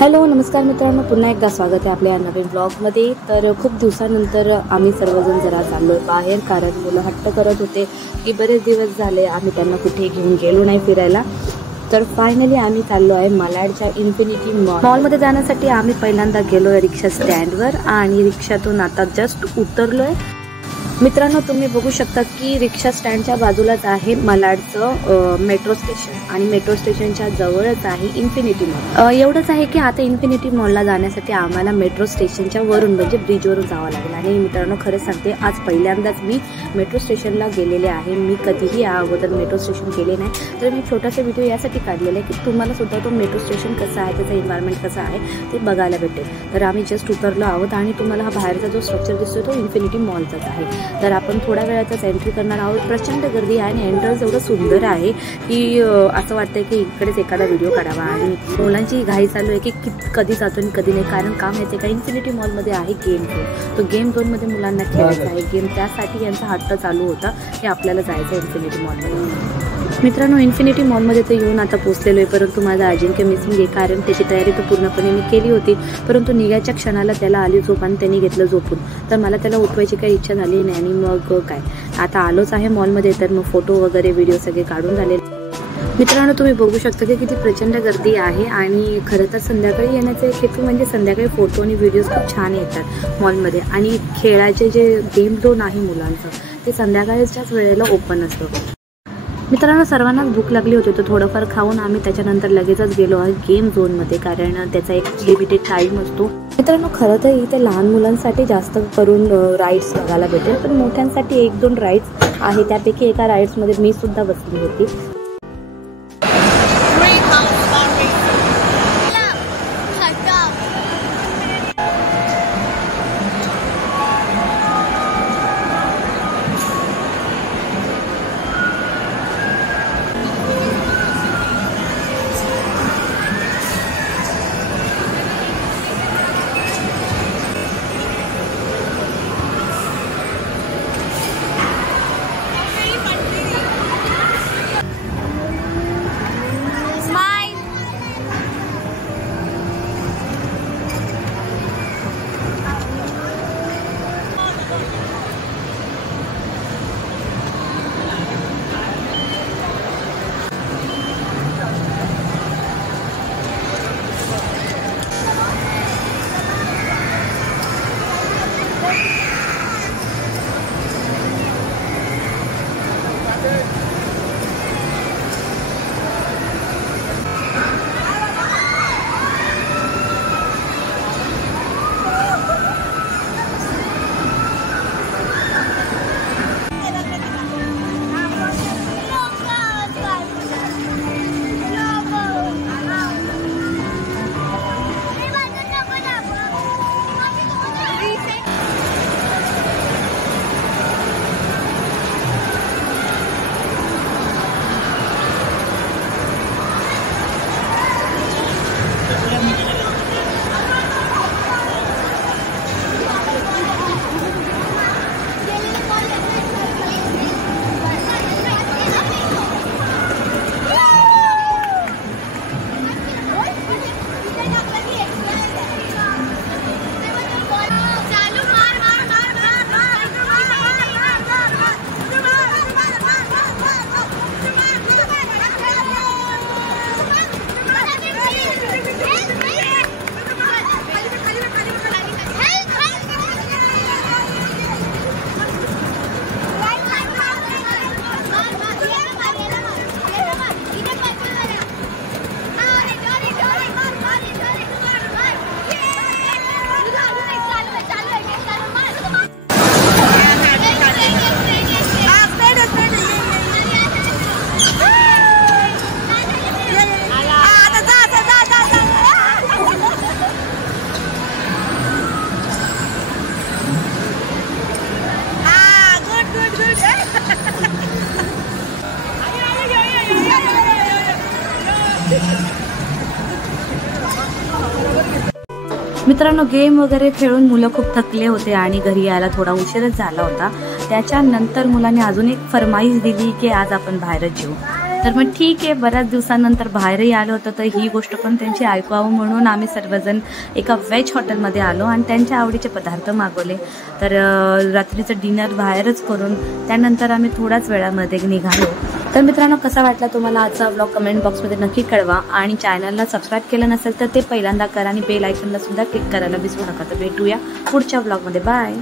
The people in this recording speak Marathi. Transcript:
हॅलो नमस्कार मित्रांनो, पुन्हा एकदा स्वागत आहे आपल्या नवीन ब्लॉगमध्ये। तर खूप दिवसानंतर आम्ही सर्वजण जरा चाललो आहे बाहेर, कारण मुलं हट्ट करत होते की बरेच दिवस झाले आम्ही त्यांना कुठे घेऊन गेलो नाही फिरायला। तर फायनली आम्ही चाललो आहे मालाडच्या इन्फिनिटी मॉलमध्ये जाण्यासाठी। आम्ही पहिल्यांदा गेलो आहे रिक्षा स्टँडवर आणि रिक्षातून आता जस्ट उतरलो आहे। मित्रांनो, तुम्ही बघू शकता की रिक्षा स्टँडच्या बाजूलाच आहे मालाडचं मेट्रो स्टेशन आणि मेट्रो स्टेशनच्या जवळच आहे इन्फिनिटी मॉल। एवढंच आहे की आता इन्फिनिटी मॉलला जाण्यासाठी आम्हाला मेट्रो स्टेशनच्या वरून म्हणजे ब्रिजवरून जावं लागेल। आणि मित्रांनो, खरं सांगते, आज पहिल्यांदाच मी मेट्रो स्टेशनला गेलेले आहे। मी कधीही अगोदर मेट्रो स्टेशन केले नाही, तर मी छोटासा व्हिडिओ यासाठी काढलेला आहे की तुम्हाला सुद्धा तो मेट्रो स्टेशन कसं आहे, त्याचं एन्व्हायरमेंट कसं आहे ते बघायला भेटेल। तर आम्ही जस्ट उतरलो आहोत आणि तुम्हाला हा बाहेरचा जो स्ट्रक्चर दिसतोय तो इन्फिनिटी मॉलचाच आहे। तर आपण थोड्या वेळातच एंट्री करणार आहोत। प्रचंड गर्दी आहे आणि एंट्रन्स एवढं सुंदर आहे की असं वाटतंय की इकडेच एखादा व्हिडिओ काढावा। आणि मुलांची घाई चालू आहे की कधी जातो आणि कधी नाही, कारण का माहिती आहे का, इन्फिनिटी मॉलमध्ये आहे गेम झोन। तो गेम झोनमध्ये मुलांना खेळायचा आहे गेम, त्यासाठी यांचा हट्ट चालू होता की आपल्याला जायचं आहे इन्फिनिटी मॉलमध्ये। मित्रांनो, इन्फिनिटी मॉलमध्ये तर येऊन आता पोहोचलेलो आहे, परंतु माझा अजिंक्य मिसिंग आहे, कारण त्याची तयारी तर पूर्णपणे मी केली होती, परंतु निघायच्या क्षणाला त्याला आली झोप आणि त्यांनी घेतलं झोपून। तर मला त्याला उठवायची काही इच्छा झाली नाही आणि मग काय, आता आलोच आहे मॉलमध्ये, तर मग फोटो वगैरे व्हिडिओ सगळे काढून झाले। मित्रांनो, तुम्ही बघू शकता की किती प्रचंड गर्दी आहे आणि खरं तर संध्याकाळी येण्याचा एक हेतू म्हणजे संध्याकाळी फोटो आणि व्हिडिओज खूप छान येतात मॉलमध्ये। आणि खेळाचे जे गेम झोन आहे मुलांचं, ते संध्याकाळच्याच वेळेला ओपन असतं। मित्रांनो, सर्वांनाच भूक लागली होती, तर थोडंफार खाऊन आम्ही त्याच्यानंतर लगेचच गेलो आहे गेम झोनमध्ये, कारण त्याचा एक लिमिटेड टाईम असतो। मित्रांनो, खरं तर इथे लहान मुलांसाठी जास्त करून राईड्स बघायला भेटेल, पण मोठ्यांसाठी 1-2 राईड्स आहे। त्यापैकी एका राईड्समध्ये मी सुद्धा बसली होती। मित्रांनो, गेम वगैरे खेळून मुलं खूप थकले होते आणि घरी यायला थोडा उशीरच झाला होता। त्याच्यानंतर मुलांनी अजून एक फरमाईश दिली की आज आपण बाहेरच जेऊ। तर मग ठीक आहे, बऱ्याच दिवसानंतर बाहेरही आलो होतो, तर ही गोष्ट पण त्यांची ऐकावं म्हणून आम्ही सर्वजण एका व्हेज हॉटेलमध्ये आलो आणि त्यांच्या आवडीचे पदार्थ मागवले. तर रात्रीचं डिनर बाहेरच करून त्यानंतर आम्ही थोड्याच वेळामध्ये निघालो. तर मित्रांनो, कसा वाटला तुम्हाला आजचा व्लॉग कमेंट बॉक्समध्ये नक्की कळवा आणि चॅनलला सबस्क्राईब केलं नसेल तर ते पहिल्यांदा करा आणि बेल आयकॉनला सुद्धा क्लिक करायला विसरू नका. तर भेटूया पुढच्या व्लॉगमध्ये. बाय.